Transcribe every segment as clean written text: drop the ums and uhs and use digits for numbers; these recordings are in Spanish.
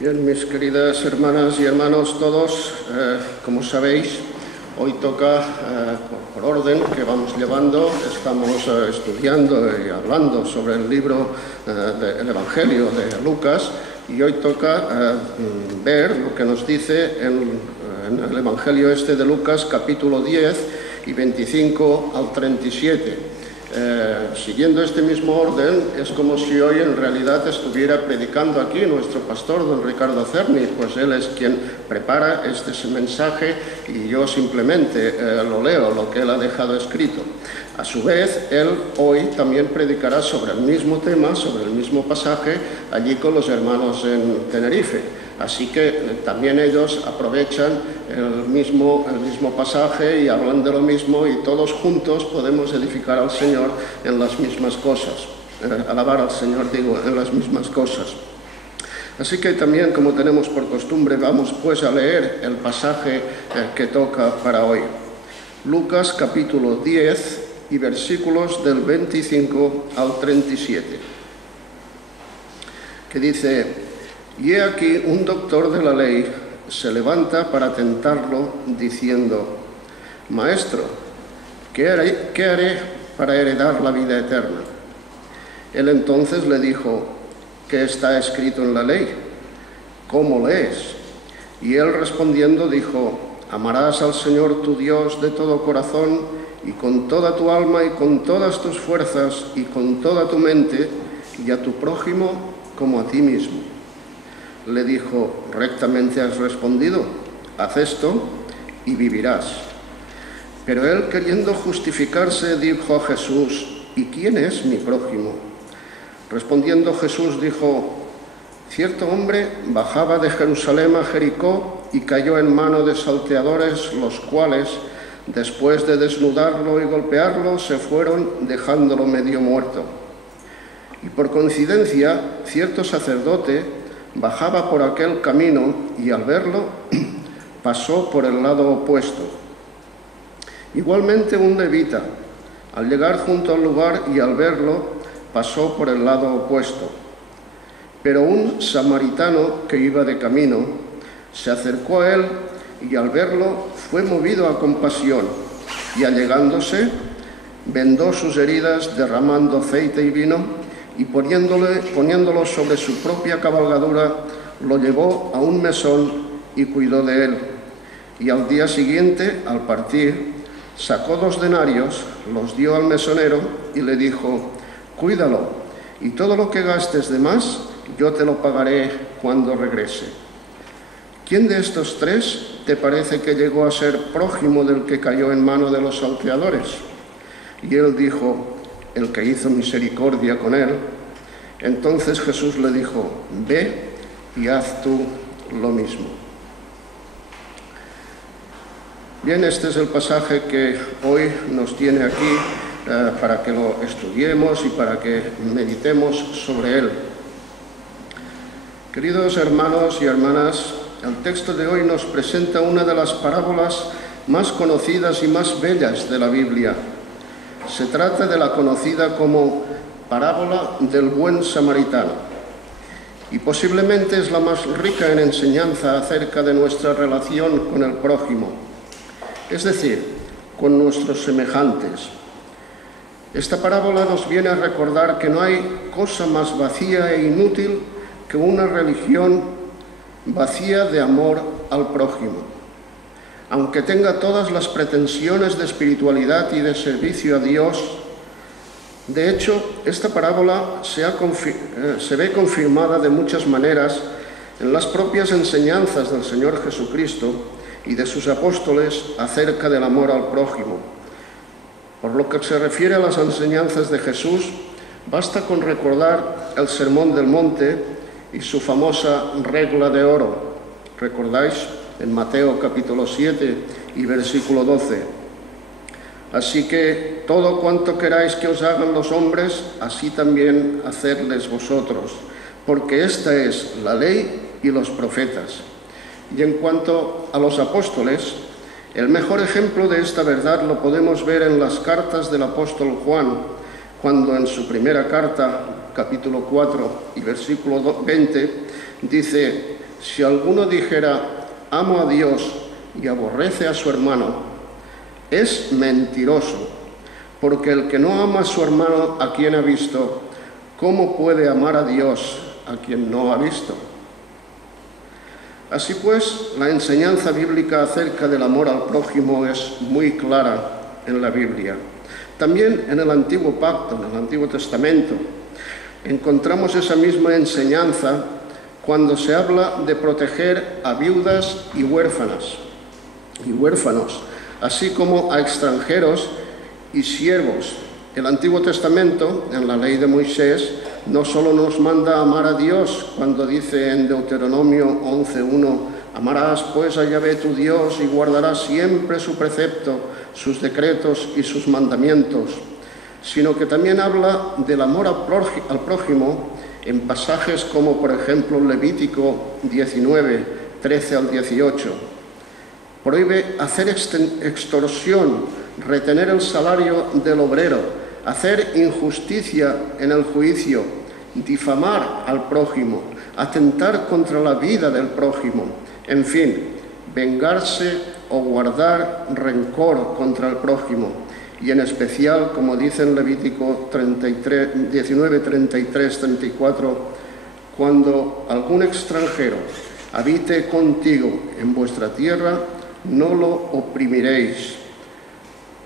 Bien, mis queridas hermanas y hermanos todos, como sabéis, hoy toca, por orden que vamos llevando, estamos estudiando y hablando sobre el libro del Evangelio de Lucas, y hoy toca ver lo que nos dice en el Evangelio este de Lucas, capítulo 10 y 25 al 37. Siguiendo este mismo orden, es como si hoy en realidad estuviera predicando aquí nuestro pastor, don Ricardo Cerny, pues él es quien prepara este mensaje y yo simplemente lo leo, lo que él ha dejado escrito. A su vez, él hoy también predicará sobre el mismo tema, sobre el mismo pasaje, allí con los hermanos en Tenerife. Así que también ellos aprovechan el mismo pasaje y hablan de lo mismo, y todos juntos podemos edificar al Señor en las mismas cosas, alabar al Señor, digo, en las mismas cosas. Así que también, como tenemos por costumbre, vamos pues a leer el pasaje que toca para hoy. Lucas capítulo 10 y versículos del 25 al 37, que dice: Y he aquí un doctor de la ley se levanta para tentarlo, diciendo: Maestro, ¿qué haré para heredar la vida eterna? Él entonces le dijo: ¿qué está escrito en la ley? ¿Cómo lees? Y él respondiendo dijo: Amarás al Señor tu Dios de todo corazón y con toda tu alma y con todas tus fuerzas y con toda tu mente, y a tu prójimo como a ti mismo. Le dijo: rectamente has respondido, haz esto y vivirás. Pero él, queriendo justificarse, dijo a Jesús: ¿y quién es mi prójimo? Respondiendo Jesús dijo: cierto hombre bajaba de Jerusalén a Jericó y cayó en mano de salteadores, los cuales, después de desnudarlo y golpearlo, se fueron dejándolo medio muerto. Y por coincidencia, cierto sacerdote bajaba por aquel camino y al verlo pasó por el lado opuesto. Igualmente un levita, al llegar junto al lugar y al verlo, pasó por el lado opuesto. Pero un samaritano que iba de camino se acercó a él y al verlo fue movido a compasión, y allegándose vendó sus heridas, derramando aceite y vino, y poniéndolo sobre su propia cabalgadura, lo llevó a un mesón y cuidó de él. Y al día siguiente, al partir, sacó 2 denarios, los dio al mesonero y le dijo: cuídalo, y todo lo que gastes de más, yo te lo pagaré cuando regrese. ¿Quién de estos 3 te parece que llegó a ser prójimo del que cayó en mano de los salteadores? Y él dijo: el que hizo misericordia con él. Entonces Jesús le dijo: ve y haz tú lo mismo. Bien, este es el pasaje que hoy nos tiene aquí para que lo estudiemos y para que meditemos sobre él. Queridos hermanos y hermanas, el texto de hoy nos presenta una de las parábolas más conocidas y más bellas de la Biblia. Se trata de la conocida como parábola del buen samaritano, y posiblemente es la más rica en enseñanza acerca de nuestra relación con el prójimo, es decir, con nuestros semejantes. Esta parábola nos viene a recordar que no hay cosa más vacía e inútil que una religión vacía de amor al prójimo. Aunque tenga todas las pretensiones de espiritualidad y de servicio a Dios, de hecho, esta parábola se ve confirmada de muchas maneras en las propias enseñanzas del Señor Jesucristo y de sus apóstoles acerca del amor al prójimo. Por lo que se refiere a las enseñanzas de Jesús, basta con recordar el Sermón del Monte y su famosa regla de oro. ¿Recordáis? En Mateo capítulo 7 y versículo 12. Así que todo cuanto queráis que os hagan los hombres, así también hacedles vosotros, porque esta es la ley y los profetas. Y en cuanto a los apóstoles, el mejor ejemplo de esta verdad lo podemos ver en las cartas del apóstol Juan, cuando en su primera carta, capítulo 4 y versículo 20, dice: si alguno dijera, amo a Dios y aborrece a su hermano, es mentiroso, porque el que no ama a su hermano a quien ha visto, ¿cómo puede amar a Dios a quien no ha visto? Así pues, la enseñanza bíblica acerca del amor al prójimo es muy clara en la Biblia. También en el Antiguo Pacto, en el Antiguo Testamento, encontramos esa misma enseñanza cuando se habla de proteger a viudas y huérfanos, así como a extranjeros y siervos. El Antiguo Testamento, en la ley de Moisés, no solo nos manda amar a Dios cuando dice en Deuteronomio 11:1, amarás pues a Yahvé tu Dios y guardarás siempre su precepto, sus decretos y sus mandamientos, sino que también habla del amor al prójimo en pasajes como, por ejemplo, Levítico 19, 13 al 18. Prohíbe hacer extorsión, retener el salario del obrero, hacer injusticia en el juicio, difamar al prójimo, atentar contra la vida del prójimo, en fin, vengarse o guardar rencor contra el prójimo, y en especial, como dice en Levítico 19, 33, 34, cuando algún extranjero habite contigo en vuestra tierra, no lo oprimiréis.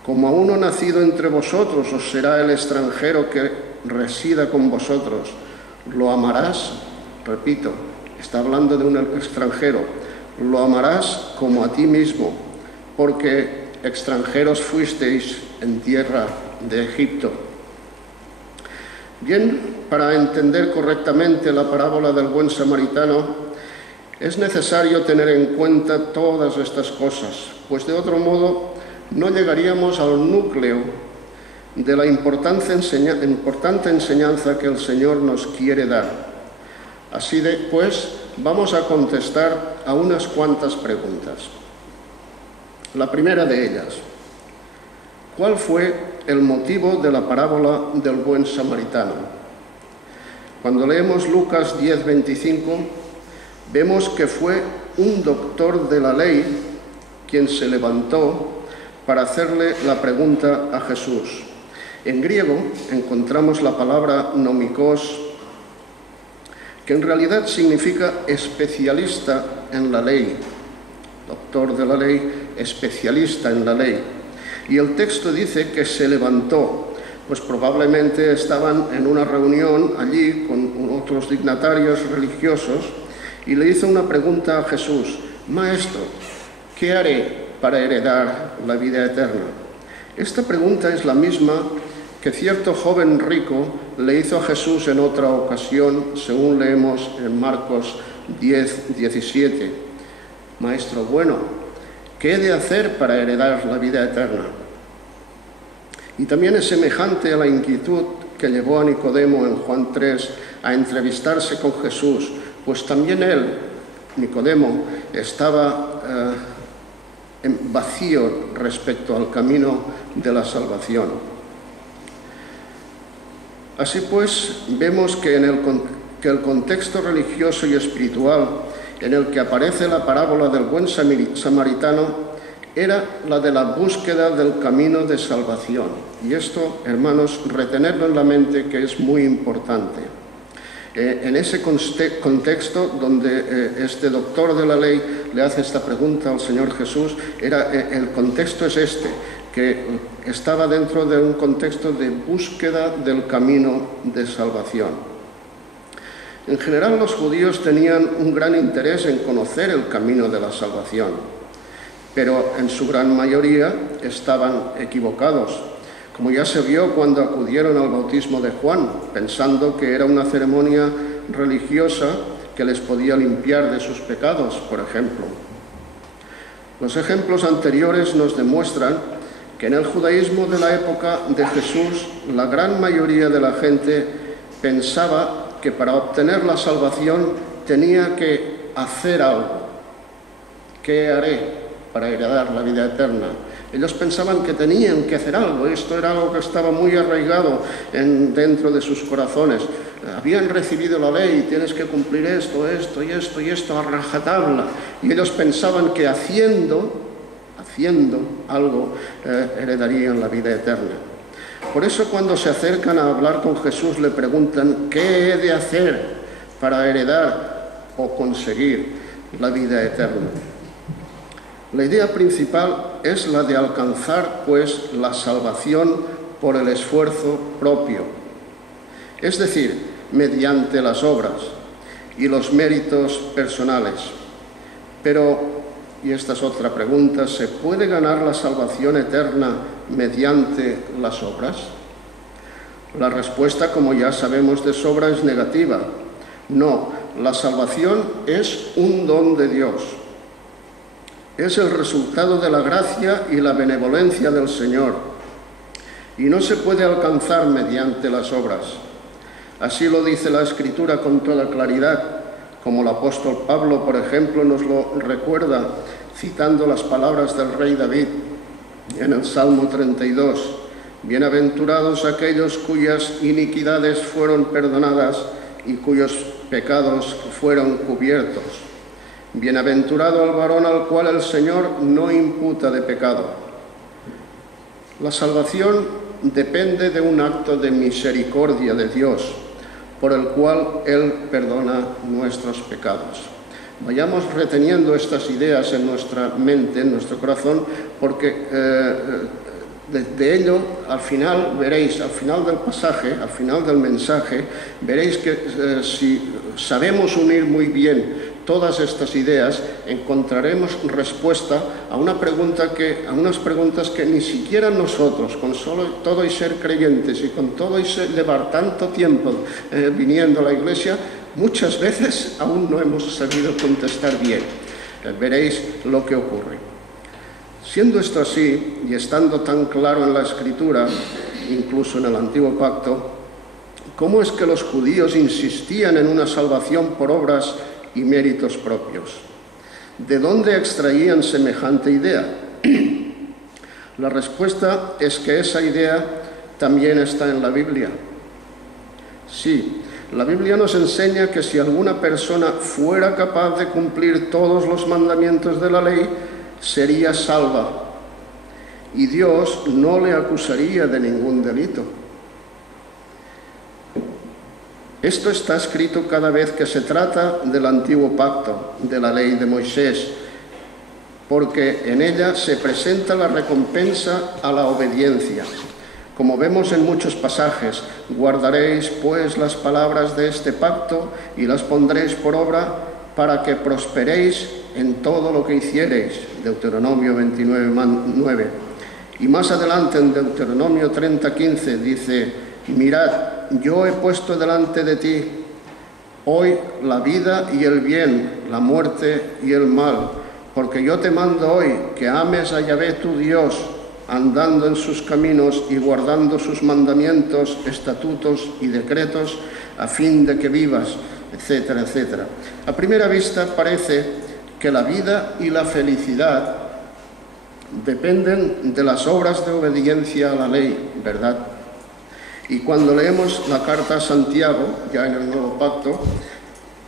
Como a uno nacido entre vosotros os será el extranjero que resida con vosotros. Lo amarás, repito, está hablando de un extranjero, lo amarás como a ti mismo, porque extranjeros fuisteis en tierra de Egipto. Bien, para entender correctamente la parábola del buen samaritano, es necesario tener en cuenta todas estas cosas, pues de otro modo no llegaríamos al núcleo de la importante enseñanza que el Señor nos quiere dar. Así pues, vamos a contestar a unas cuantas preguntas. La primera de ellas, ¿cuál fue el motivo de la parábola del buen samaritano? Cuando leemos Lucas 10:25, vemos que fue un doctor de la ley quien se levantó para hacerle la pregunta a Jesús. En griego encontramos la palabra nomikos, que en realidad significa especialista en la ley. Doctor de la ley, especialista en la ley. Y el texto dice que se levantó, pues probablemente estaban en una reunión allí con otros dignatarios religiosos y le hizo una pregunta a Jesús: Maestro, ¿qué haré para heredar la vida eterna? Esta pregunta es la misma que cierto joven rico le hizo a Jesús en otra ocasión, según leemos en Marcos 10:17. Maestro bueno, ¿qué he de hacer para heredar la vida eterna? Y también es semejante a la inquietud que llevó a Nicodemo en Juan 3 a entrevistarse con Jesús, pues también él, Nicodemo, estaba vacío respecto al camino de la salvación. Así pues, vemos que el contexto religioso y espiritual en el que aparece la parábola del buen samaritano era la de la búsqueda del camino de salvación. Y esto, hermanos, retenerlo en la mente, que es muy importante. En ese contexto donde este doctor de la ley le hace esta pregunta al Señor Jesús, el contexto es este, que estaba dentro de un contexto de búsqueda del camino de salvación. En general, los judíos tenían un gran interés en conocer el camino de la salvación, pero en su gran mayoría estaban equivocados, como ya se vio cuando acudieron al bautismo de Juan, pensando que era una ceremonia religiosa que les podía limpiar de sus pecados, por ejemplo. Los ejemplos anteriores nos demuestran que en el judaísmo de la época de Jesús, la gran mayoría de la gente pensaba que para obtener la salvación tenía que hacer algo. ¿Qué haré para heredar la vida eterna? Ellos pensaban que tenían que hacer algo. Esto era algo que estaba muy arraigado dentro de sus corazones. habían recibido la ley, tienes que cumplir esto, esto y esto y esto a rajatabla, y ellos pensaban que haciendo algo heredarían la vida eterna. Por eso cuando se acercan a hablar con Jesús le preguntan ¿qué he de hacer para heredar o conseguir la vida eterna? La idea principal es la de alcanzar, pues, la salvación por el esfuerzo propio, es decir, mediante las obras y los méritos personales. Pero, y esta es otra pregunta, ¿se puede ganar la salvación eterna mediante las obras? La respuesta, como ya sabemos de sobra, es negativa. No, la salvación es un don de Dios. Es el resultado de la gracia y la benevolencia del Señor, y no se puede alcanzar mediante las obras. Así lo dice la Escritura con toda claridad, como el apóstol Pablo, por ejemplo, nos lo recuerda, citando las palabras del rey David en el Salmo 32. Bienaventurados aquellos cuyas iniquidades fueron perdonadas y cuyos pecados fueron cubiertos. Bienaventurado el varón al cual el Señor no imputa de pecado. La salvación depende de un acto de misericordia de Dios, por el cual Él perdona nuestros pecados. Vayamos reteniendo estas ideas en nuestra mente, en nuestro corazón, porque de ello, al final veréis, al final del pasaje, al final del mensaje, veréis que si sabemos unir muy bien todas estas ideas, encontraremos respuesta a unas preguntas que ni siquiera nosotros, con solo todo y ser creyentes y con todo y llevar tanto tiempo viniendo a la iglesia, muchas veces aún no hemos sabido contestar bien. Veréis lo que ocurre. Siendo esto así, y estando tan claro en la Escritura, incluso en el Antiguo Pacto, ¿cómo es que los judíos insistían en una salvación por obras y méritos propios? ¿De dónde extraían semejante idea? La respuesta es que esa idea también está en la Biblia. Sí, la Biblia nos enseña que si alguna persona fuera capaz de cumplir todos los mandamientos de la ley, sería salva, y Dios no le acusaría de ningún delito. Esto está escrito cada vez que se trata del antiguo pacto, de la ley de Moisés, porque en ella se presenta la recompensa a la obediencia. Como vemos en muchos pasajes, guardaréis pues las palabras de este pacto y las pondréis por obra para que prosperéis en todo lo que hiciereis. Deuteronomio 29:9. Y más adelante en Deuteronomio 30:15 dice: mirad, yo he puesto delante de ti hoy la vida y el bien, la muerte y el mal, porque yo te mando hoy que ames a Yahvé tu Dios, andando en sus caminos y guardando sus mandamientos, estatutos y decretos, a fin de que vivas, etcétera, etcétera. A primera vista parece que la vida y la felicidad dependen de las obras de obediencia a la ley, ¿verdad? Y cuando leemos la carta a Santiago, ya en el Nuevo Pacto,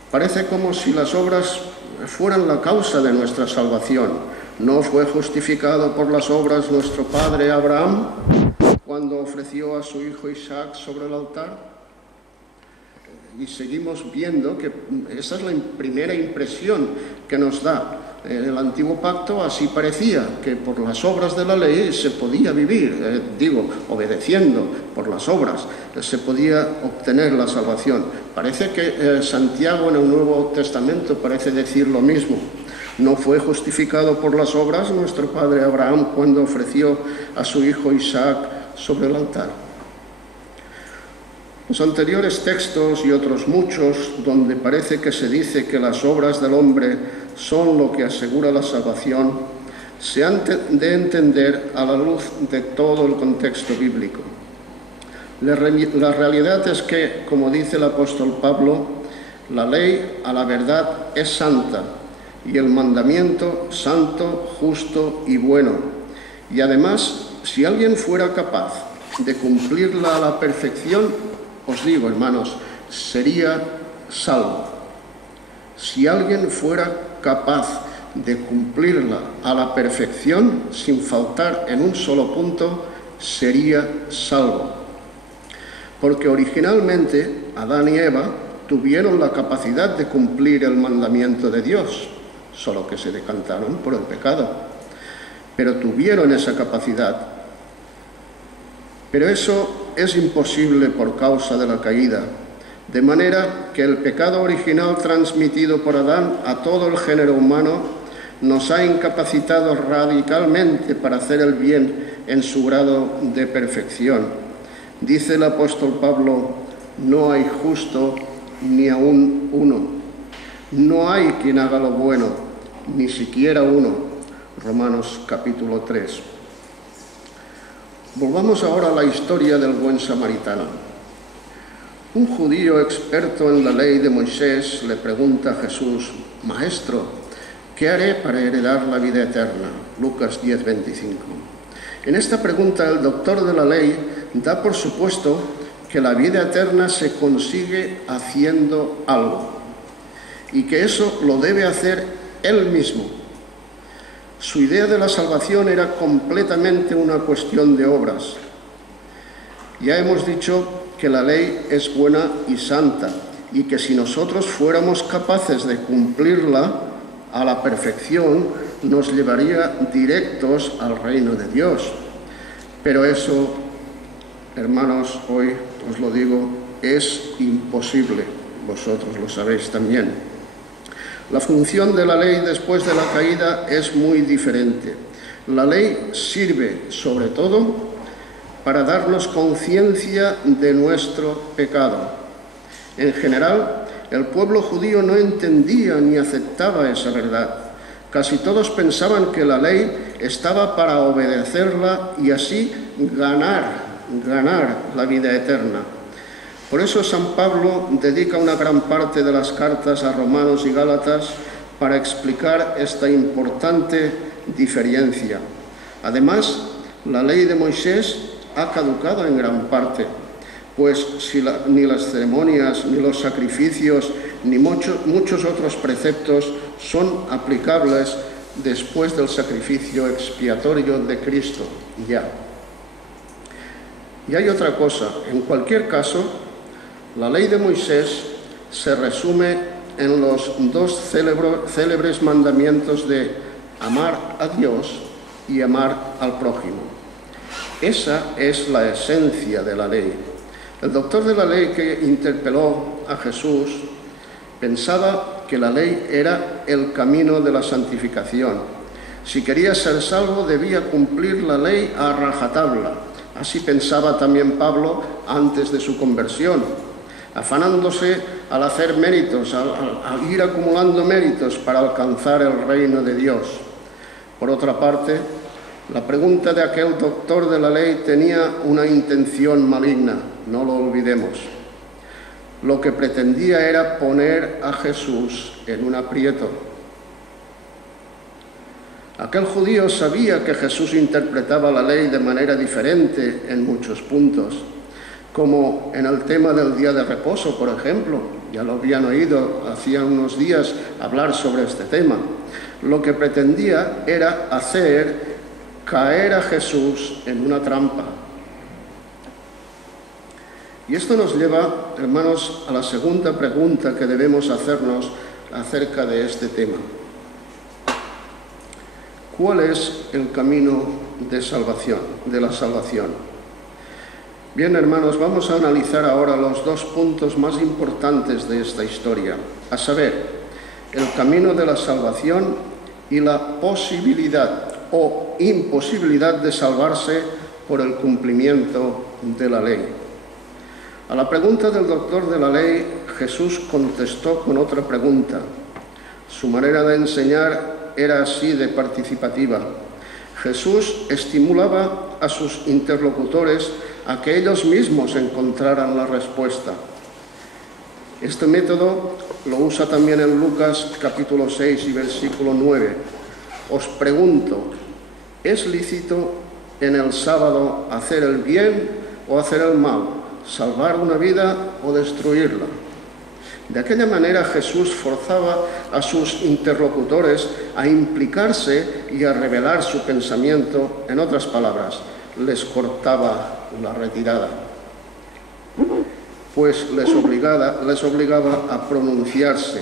parece como si las obras fueran la causa de nuestra salvación. ¿No fue justificado por las obras nuestro padre Abraham cuando ofreció a su hijo Isaac sobre el altar? Y seguimos viendo que esa es la primera impresión que nos da. En el Antiguo Pacto así parecía, que por las obras de la ley se podía vivir, obedeciendo por las obras, se podía obtener la salvación. Parece que Santiago en el Nuevo Testamento parece decir lo mismo. ¿No fue justificado por las obras nuestro padre Abraham cuando ofreció a su hijo Isaac sobre el altar? Los anteriores textos y otros muchos, donde parece que se dice que las obras del hombre son lo que asegura la salvación, se han de entender a la luz de todo el contexto bíblico. La realidad es que, como dice el apóstol Pablo, la ley a la verdad es santa y el mandamiento santo, justo y bueno. Y además, si alguien fuera capaz de cumplirla a la perfección, os digo, hermanos, sería salvo. Si alguien fuera capaz de cumplirla a la perfección, sin faltar en un solo punto, sería salvo. Porque originalmente Adán y Eva tuvieron la capacidad de cumplir el mandamiento de Dios, solo que se decantaron por el pecado. Pero tuvieron esa capacidad. Pero eso es imposible por causa de la caída, de manera que el pecado original transmitido por Adán a todo el género humano nos ha incapacitado radicalmente para hacer el bien en su grado de perfección. Dice el apóstol Pablo: no hay justo ni aún uno. No hay quien haga lo bueno, ni siquiera uno. Romanos capítulo 3. Volvamos ahora a la historia del buen samaritano. Un judío experto en la ley de Moisés le pregunta a Jesús: Maestro, ¿qué haré para heredar la vida eterna? Lucas 10:25. En esta pregunta el doctor de la ley da por supuesto que la vida eterna se consigue haciendo algo y que eso lo debe hacer él mismo. Su idea de la salvación era completamente una cuestión de obras. Ya hemos dicho que la ley es buena y santa y que si nosotros fuéramos capaces de cumplirla a la perfección, nos llevaría directos al reino de Dios. Pero eso, hermanos, hoy os lo digo, es imposible. Vosotros lo sabéis también. La función de la ley después de la caída es muy diferente. La ley sirve, sobre todo, para darnos conciencia de nuestro pecado. En general, el pueblo judío no entendía ni aceptaba esa verdad. Casi todos pensaban que la ley estaba para obedecerla y así ganar la vida eterna. Por eso San Pablo dedica una gran parte de las cartas a Romanos y Gálatas para explicar esta importante diferencia. Además, la ley de Moisés ha caducado en gran parte, pues ni las ceremonias, ni los sacrificios, ni muchos otros preceptos son aplicables después del sacrificio expiatorio de Cristo. Ya. Y hay otra cosa. En cualquier caso, la ley de Moisés se resume en los dos célebres mandamientos de amar a Dios y amar al prójimo. Esa es la esencia de la ley. El doctor de la ley que interpeló a Jesús pensaba que la ley era el camino de la santificación. Si quería ser salvo, debía cumplir la ley a rajatabla. Así pensaba también Pablo antes de su conversión, afanándose al hacer méritos, al ir acumulando méritos para alcanzar el reino de Dios. Por otra parte, la pregunta de aquel doctor de la ley tenía una intención maligna, no lo olvidemos. Lo que pretendía era poner a Jesús en un aprieto. Aquel judío sabía que Jesús interpretaba la ley de manera diferente en muchos puntos, como en el tema del día de reposo, por ejemplo. Ya lo habían oído hacía unos días hablar sobre este tema. Lo que pretendía era hacer caer a Jesús en una trampa. Y esto nos lleva, hermanos, a la segunda pregunta que debemos hacernos acerca de este tema. ¿Cuál es el camino de salvación, de la salvación? Bien, hermanos, vamos a analizar ahora los dos puntos más importantes de esta historia, a saber, el camino de la salvación y la posibilidad o imposibilidad de salvarse por el cumplimiento de la ley. A la pregunta del doctor de la ley, Jesús contestó con otra pregunta. Su manera de enseñar era así de participativa. Jesús estimulaba a sus interlocutores a que ellos mismos encontraran la respuesta. Este método lo usa también en Lucas capítulo 6 y versículo 9. Os pregunto, ¿es lícito en el sábado hacer el bien o hacer el mal, salvar una vida o destruirla. De aquella manera Jesús forzaba a sus interlocutores a implicarse y a revelar su pensamiento. En otras palabras, les cortaba la retirada, pues les obligaba a pronunciarse,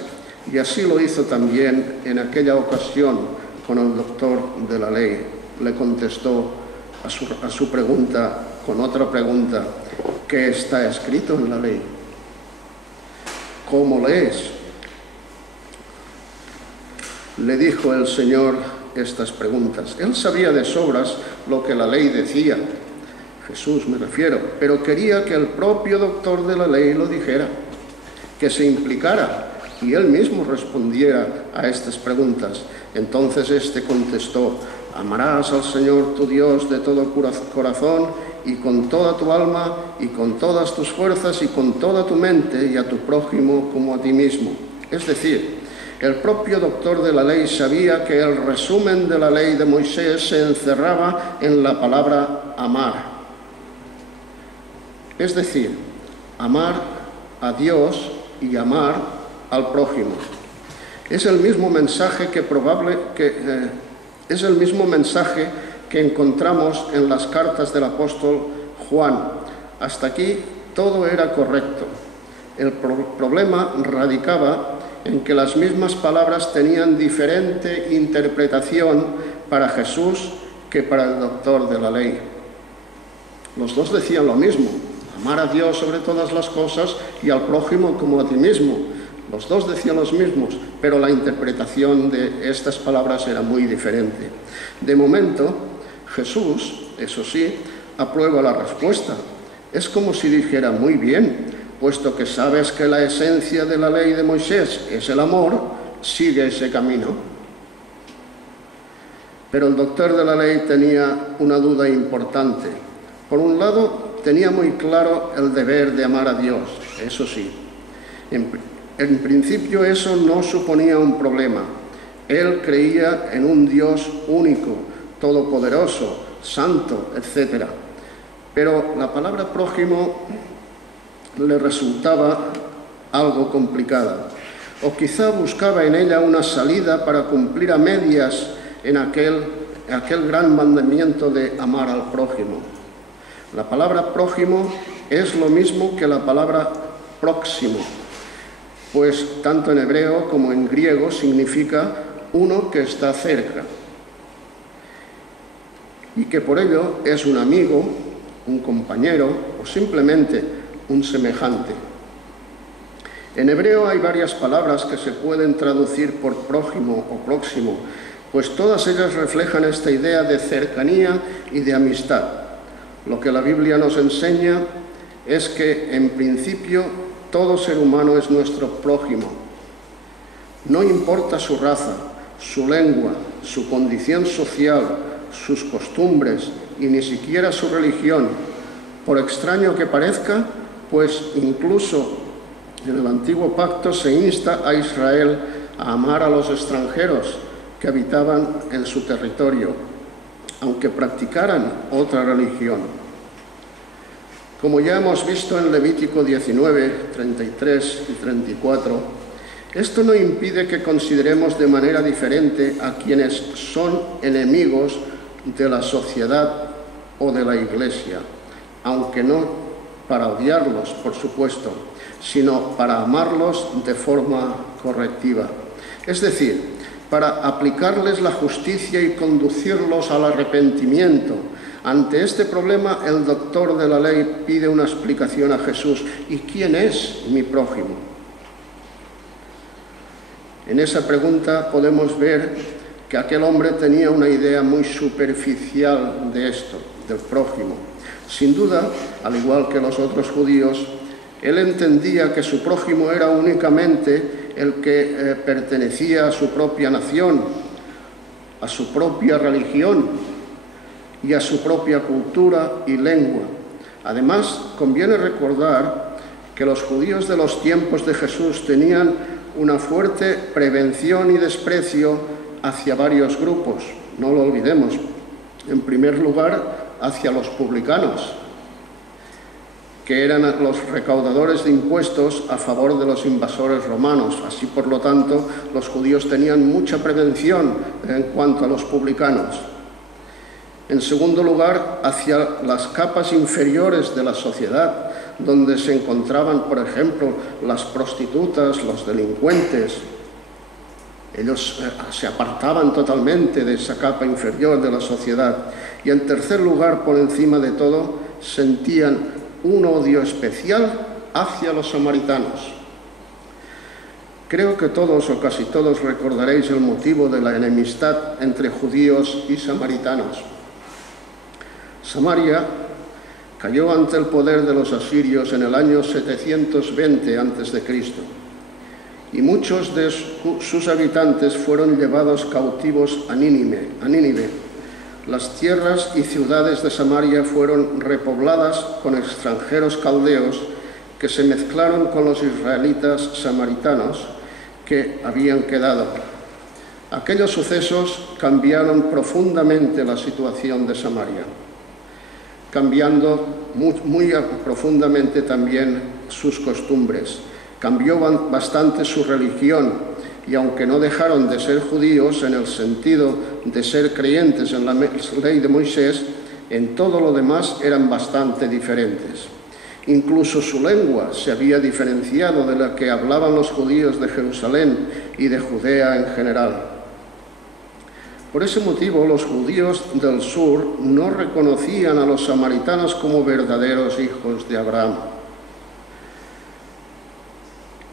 y así lo hizo también en aquella ocasión con el doctor de la ley. Le contestó a su pregunta con otra pregunta: ¿qué está escrito en la ley? ¿Cómo lees? Le dijo el Señor estas preguntas. Él sabía de sobras lo que la ley decía, Jesús me refiero, pero quería que el propio doctor de la ley lo dijera, que se implicara y él mismo respondiera a estas preguntas. Entonces éste contestó: amarás al Señor tu Dios de todo corazón y con toda tu alma y con todas tus fuerzas y con toda tu mente, y a tu prójimo como a ti mismo. Es decir, el propio doctor de la ley sabía que el resumen de la ley de Moisés se encerraba en la palabra amar. Es decir, amar a Dios y amar al prójimo. Es el mismo mensaje que encontramos en las cartas del apóstol Juan. Hasta aquí todo era correcto. El problema radicaba en que las mismas palabras tenían diferente interpretación para Jesús que para el doctor de la ley. Los dos decían lo mismo: amar a Dios sobre todas las cosas y al prójimo como a ti mismo. Los dos decían los mismos, pero la interpretación de estas palabras era muy diferente. De momento, Jesús, eso sí, aprueba la respuesta. Es como si dijera: muy bien, puesto que sabes que la esencia de la ley de Moisés es el amor, sigue ese camino. Pero el doctor de la ley tenía una duda importante. Por un lado, tenía muy claro el deber de amar a Dios, eso sí. En principio eso no suponía un problema. Él creía en un Dios único, todopoderoso, santo, etc. Pero la palabra prójimo le resultaba algo complicada, o quizá buscaba en ella una salida para cumplir a medias en aquel gran mandamiento de amar al prójimo. La palabra prójimo es lo mismo que la palabra próximo, pues tanto en hebreo como en griego significa uno que está cerca, y que por ello es un amigo, un compañero o simplemente un semejante. En hebreo hay varias palabras que se pueden traducir por prójimo o próximo, pues todas ellas reflejan esta idea de cercanía y de amistad. Lo que la Biblia nos enseña es que, en principio, todo ser humano es nuestro prójimo. No importa su raza, su lengua, su condición social, sus costumbres y ni siquiera su religión, por extraño que parezca, pues incluso en el Antiguo Pacto se insta a Israel a amar a los extranjeros que habitaban en su territorio, aunque practicaran otra religión. Como ya hemos visto en Levítico 19, 33 y 34, esto no impide que consideremos de manera diferente a quienes son enemigos de la sociedad o de la Iglesia, aunque no para odiarlos, por supuesto, sino para amarlos de forma correctiva. Es decir, para aplicarles la justicia y conducirlos al arrepentimiento. Ante este problema, el doctor de la ley pide una explicación a Jesús. ¿Y quién es mi prójimo? En esa pregunta podemos ver que aquel hombre tenía una idea muy superficial de esto, del prójimo. Sin duda, al igual que los otros judíos, él entendía que su prójimo era únicamente el que pertenecía a su propia nación, a su propia religión y a su propia cultura y lengua. Además, conviene recordar que los judíos de los tiempos de Jesús tenían una fuerte prevención y desprecio hacia varios grupos, no lo olvidemos. En primer lugar, hacia los publicanos. que eran los recaudadores de impuestos a favor de los invasores romanos. Así, por lo tanto, los judíos tenían mucha prevención en cuanto a los publicanos. En segundo lugar, hacia las capas inferiores de la sociedad, donde se encontraban, por ejemplo, las prostitutas, los delincuentes. Ellos se apartaban totalmente de esa capa inferior de la sociedad. Y en tercer lugar, por encima de todo, sentían un odio especial hacia los samaritanos. Creo que todos o casi todos recordaréis el motivo de la enemistad entre judíos y samaritanos. Samaria cayó ante el poder de los asirios en el año 720 a.C. y muchos de sus habitantes fueron llevados cautivos a Nínive. Las tierras y ciudades de Samaria fueron repobladas con extranjeros caldeos que se mezclaron con los israelitas samaritanos que habían quedado. Aquellos sucesos cambiaron profundamente la situación de Samaria, cambiando muy profundamente también sus costumbres. Cambió bastante su religión, y aunque no dejaron de ser judíos en el sentido de ser creyentes en la ley de Moisés, en todo lo demás eran bastante diferentes. Incluso su lengua se había diferenciado de la que hablaban los judíos de Jerusalén y de Judea en general. Por ese motivo, los judíos del sur no reconocían a los samaritanos como verdaderos hijos de Abraham.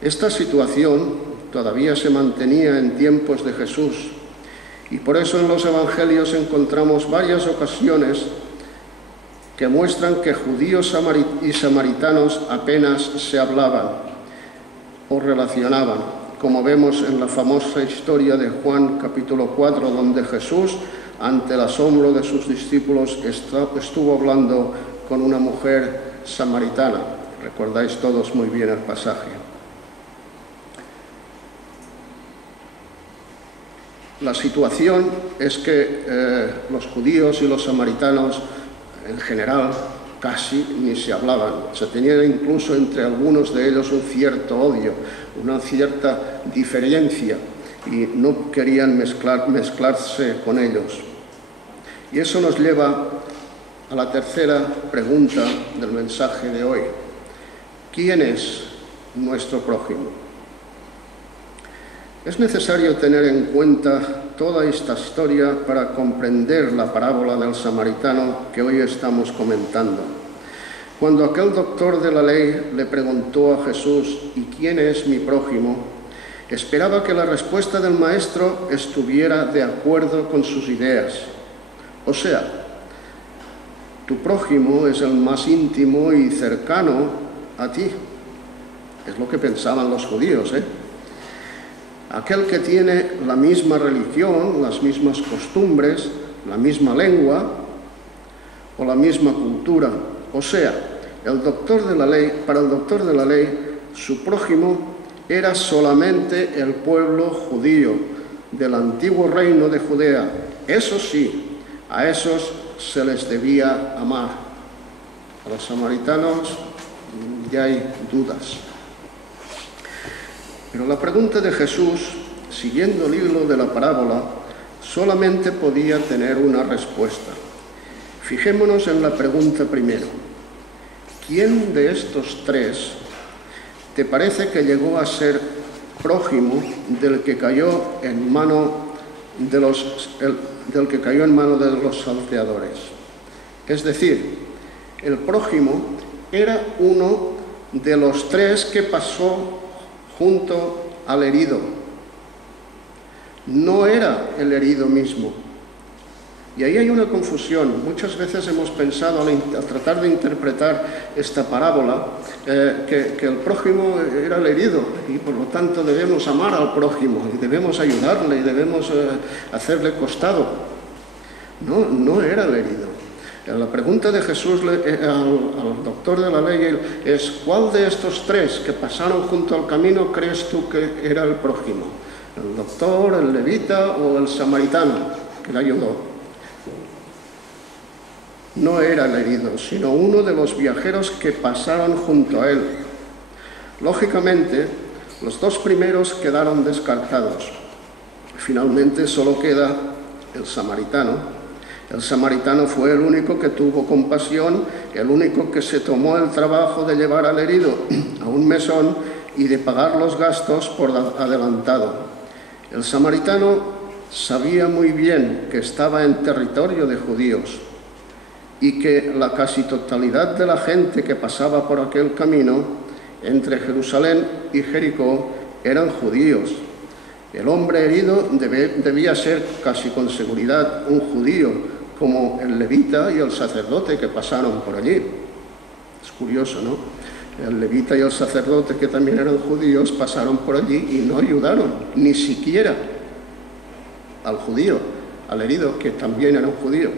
Esta situación todavía se mantenía en tiempos de Jesús, y por eso en los evangelios encontramos varias ocasiones que muestran que judíos y samaritanos apenas se hablaban o relacionaban, como vemos en la famosa historia de Juan capítulo 4, donde Jesús, ante el asombro de sus discípulos, estuvo hablando con una mujer samaritana. Recordáis todos muy bien el pasaje. La situación es que los judíos y los samaritanos, en general, casi ni se hablaban. Se tenía incluso entre algunos de ellos un cierto odio, una cierta diferencia, y no querían mezclarse con ellos. Y eso nos lleva a la tercera pregunta del mensaje de hoy. ¿Quién es nuestro prójimo? Es necesario tener en cuenta toda esta historia para comprender la parábola del samaritano que hoy estamos comentando. Cuando aquel doctor de la ley le preguntó a Jesús: ¿y quién es mi prójimo?, esperaba que la respuesta del maestro estuviera de acuerdo con sus ideas. O sea, tu prójimo es el más íntimo y cercano a ti. Es lo que pensaban los judíos, Aquel que tiene la misma religión, las mismas costumbres, la misma lengua o la misma cultura. O sea, para el doctor de la ley, su prójimo era solamente el pueblo judío del antiguo reino de Judea. Eso sí, a esos se les debía amar. A los samaritanos ya hay dudas. Pero la pregunta de Jesús, siguiendo el hilo de la parábola, solamente podía tener una respuesta. Fijémonos en la pregunta primero. ¿Quién de estos tres te parece que llegó a ser prójimo del que cayó en mano de los salteadores? Es decir, el prójimo era uno de los tres que pasó junto al herido. No era el herido mismo. Y ahí hay una confusión. Muchas veces hemos pensado, al tratar de interpretar esta parábola, que el prójimo era el herido, y por lo tanto debemos amar al prójimo, y debemos ayudarle, y debemos hacerle costado. No era el herido. La pregunta de Jesús al doctor de la ley es: ¿cuál de estos tres que pasaron junto al camino crees tú que era el prójimo? ¿El doctor, el levita o el samaritano que le ayudó? No era el herido, sino uno de los viajeros que pasaron junto a él. Lógicamente, los dos primeros quedaron descartados. Finalmente solo queda el samaritano. El samaritano fue el único que tuvo compasión, el único que se tomó el trabajo de llevar al herido a un mesón y de pagar los gastos por adelantado. El samaritano sabía muy bien que estaba en territorio de judíos y que la casi totalidad de la gente que pasaba por aquel camino entre Jerusalén y Jericó eran judíos. El hombre herido debía ser casi con seguridad un judío, como el levita y el sacerdote que pasaron por allí. Es curioso, ¿no? El levita y el sacerdote, que también eran judíos, pasaron por allí y no ayudaron, ni siquiera al judío, al herido, que también era un judío.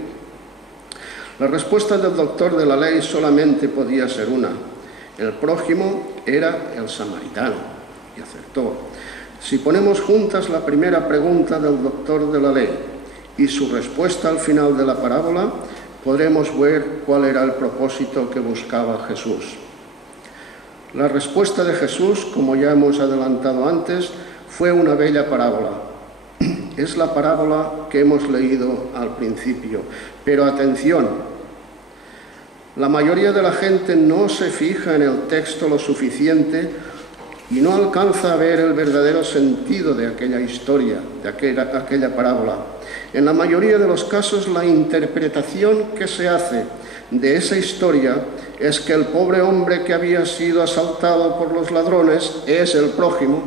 La respuesta del doctor de la ley solamente podía ser una. El prójimo era el samaritano, y acertó. Si ponemos juntas la primera pregunta del doctor de la ley y su respuesta al final de la parábola, podremos ver cuál era el propósito que buscaba Jesús. La respuesta de Jesús, como ya hemos adelantado antes, fue una bella parábola. Es la parábola que hemos leído al principio. Pero atención, la mayoría de la gente no se fija en el texto lo suficiente y no alcanza a ver el verdadero sentido de aquella historia, de aquella parábola. En la mayoría de los casos, la interpretación que se hace de esa historia es que el pobre hombre que había sido asaltado por los ladrones es el prójimo.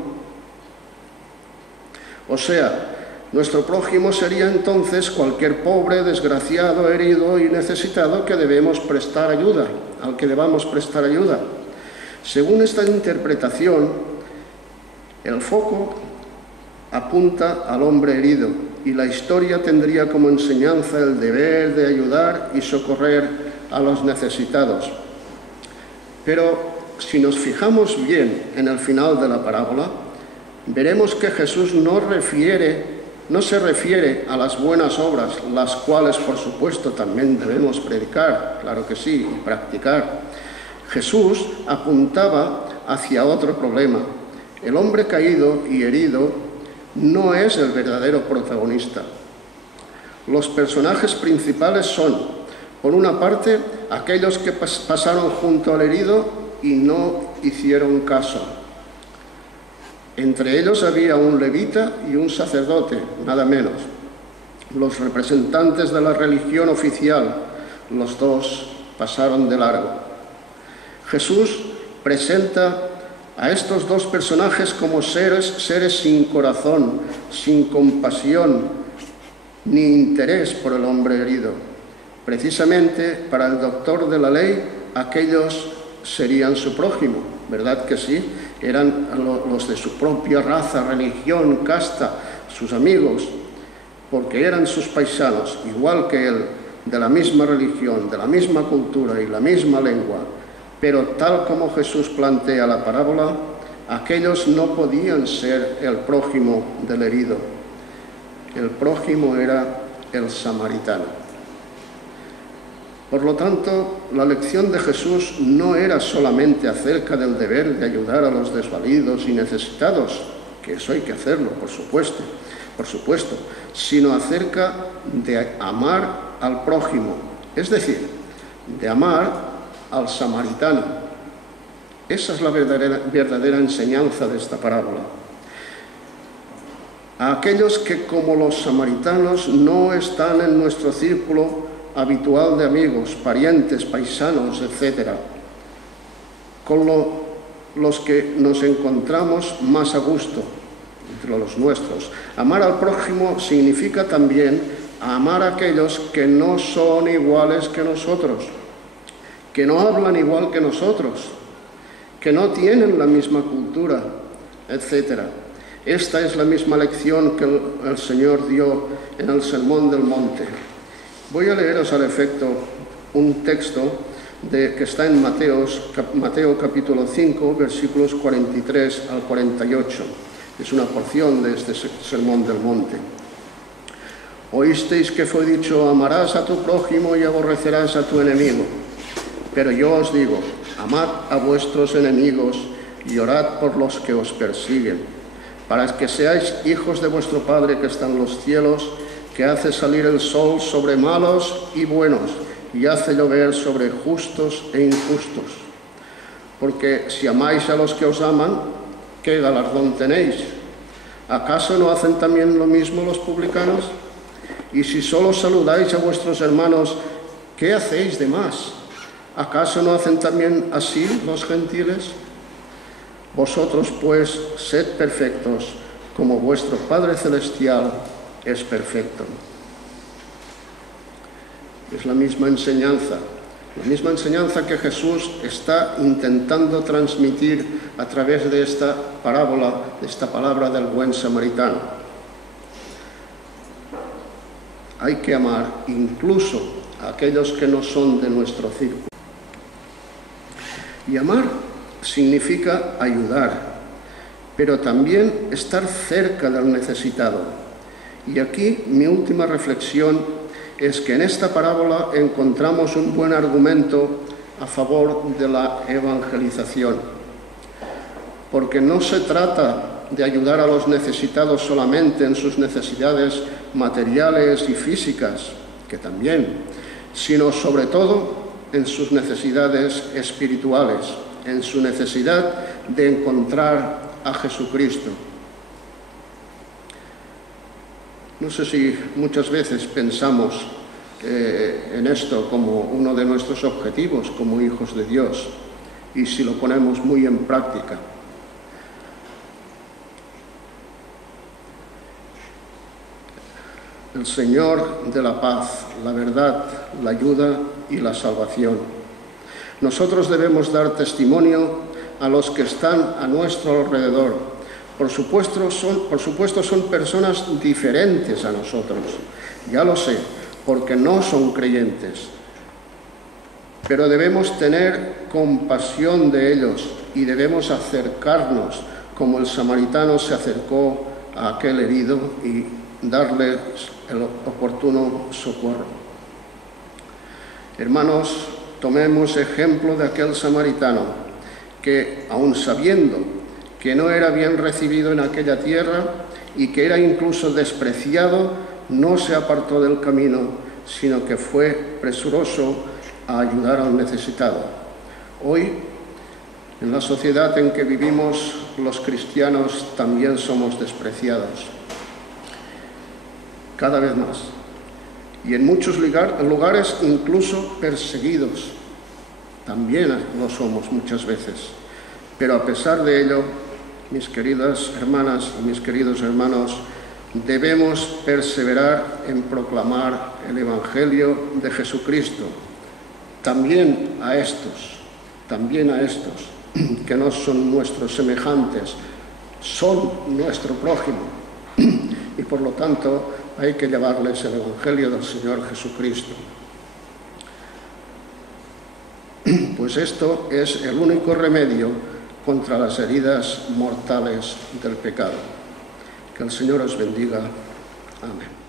O sea, nuestro prójimo sería entonces cualquier pobre, desgraciado, herido y necesitado que debemos prestar ayuda, al que debamos prestar ayuda. Según esta interpretación, el foco apunta al hombre herido y la historia tendría como enseñanza el deber de ayudar y socorrer a los necesitados. Pero si nos fijamos bien en el final de la parábola, veremos que Jesús no se refiere a las buenas obras, las cuales, por supuesto, también debemos predicar, claro que sí, y practicar. Jesús apuntaba hacia otro problema. El hombre caído y herido no es el verdadero protagonista. Los personajes principales son, por una parte, aquellos que pasaron junto al herido y no hicieron caso. Entre ellos había un levita y un sacerdote, nada menos. Los representantes de la religión oficial, los dos pasaron de largo. Jesús presenta a estos dos personajes como seres sin corazón, sin compasión, ni interés por el hombre herido. Precisamente para el doctor de la ley, aquellos serían su prójimo, ¿verdad que sí? Eran los de su propia raza, religión, casta, sus amigos, porque eran sus paisanos, igual que él, de la misma religión, de la misma cultura y la misma lengua. Pero tal como Jesús plantea la parábola, aquellos no podían ser el prójimo del herido. El prójimo era el samaritano. Por lo tanto, la lección de Jesús no era solamente acerca del deber de ayudar a los desvalidos y necesitados, que eso hay que hacerlo, por supuesto, sino acerca de amar al prójimo, es decir, de amar al samaritano. Esa es la verdadera enseñanza de esta parábola. A aquellos que, como los samaritanos, no están en nuestro círculo habitual de amigos, parientes, paisanos, etc., con los que nos encontramos más a gusto, entre los nuestros. Amar al prójimo significa también amar a aquellos que no son iguales que nosotros, que no hablan igual que nosotros, que no tienen la misma cultura, etc. Esta es la misma lección que el Señor dio en el Sermón del Monte. Voy a leeros al efecto un texto que está en Mateo capítulo 5, versículos 43 al 48. Es una porción de este Sermón del Monte. Oísteis que fue dicho, amarás a tu prójimo y aborrecerás a tu enemigo. Pero yo os digo, amad a vuestros enemigos y orad por los que os persiguen, para que seáis hijos de vuestro Padre que está en los cielos, que hace salir el sol sobre malos y buenos, y hace llover sobre justos e injustos. Porque si amáis a los que os aman, ¿qué galardón tenéis? ¿Acaso no hacen también lo mismo los publicanos? Y si solo saludáis a vuestros hermanos, ¿qué hacéis de más? ¿Acaso no hacen también así los gentiles? Vosotros, pues, sed perfectos, como vuestro Padre Celestial es perfecto. Es la misma enseñanza que Jesús está intentando transmitir a través de esta parábola, de esta palabra del buen samaritano. Hay que amar incluso a aquellos que no son de nuestro círculo. Y amar significa ayudar, pero también estar cerca del necesitado. Y aquí mi última reflexión es que en esta parábola encontramos un buen argumento a favor de la evangelización, porque no se trata de ayudar a los necesitados solamente en sus necesidades materiales y físicas, que también, sino sobre todo en sus necesidades espirituales, en su necesidad de encontrar a Jesucristo. No sé si muchas veces pensamos en esto como uno de nuestros objetivos como hijos de Dios y si lo ponemos muy en práctica. El Señor de la paz, la verdad, la ayuda y la salvación. Nosotros debemos dar testimonio a los que están a nuestro alrededor. Por supuesto son personas diferentes a nosotros, ya lo sé, porque no son creyentes. Pero debemos tener compasión de ellos y debemos acercarnos como el samaritano se acercó a aquel herido y darles el oportuno socorro. Hermanos, tomemos ejemplo de aquel samaritano que, aun sabiendo que no era bien recibido en aquella tierra y que era incluso despreciado, no se apartó del camino, sino que fue presuroso a ayudar al necesitado. Hoy, en la sociedad en que vivimos, los cristianos también somos despreciados, cada vez más, y en muchos lugares incluso perseguidos. También lo somos muchas veces, pero a pesar de ello, mis queridas hermanas y mis queridos hermanos, debemos perseverar en proclamar el Evangelio de Jesucristo, también a estos que no son nuestros semejantes, son nuestro prójimo, y por lo tanto hay que llevarles el Evangelio del Señor Jesucristo. Pues esto es el único remedio contra las heridas mortales del pecado. Que el Señor os bendiga. Amén.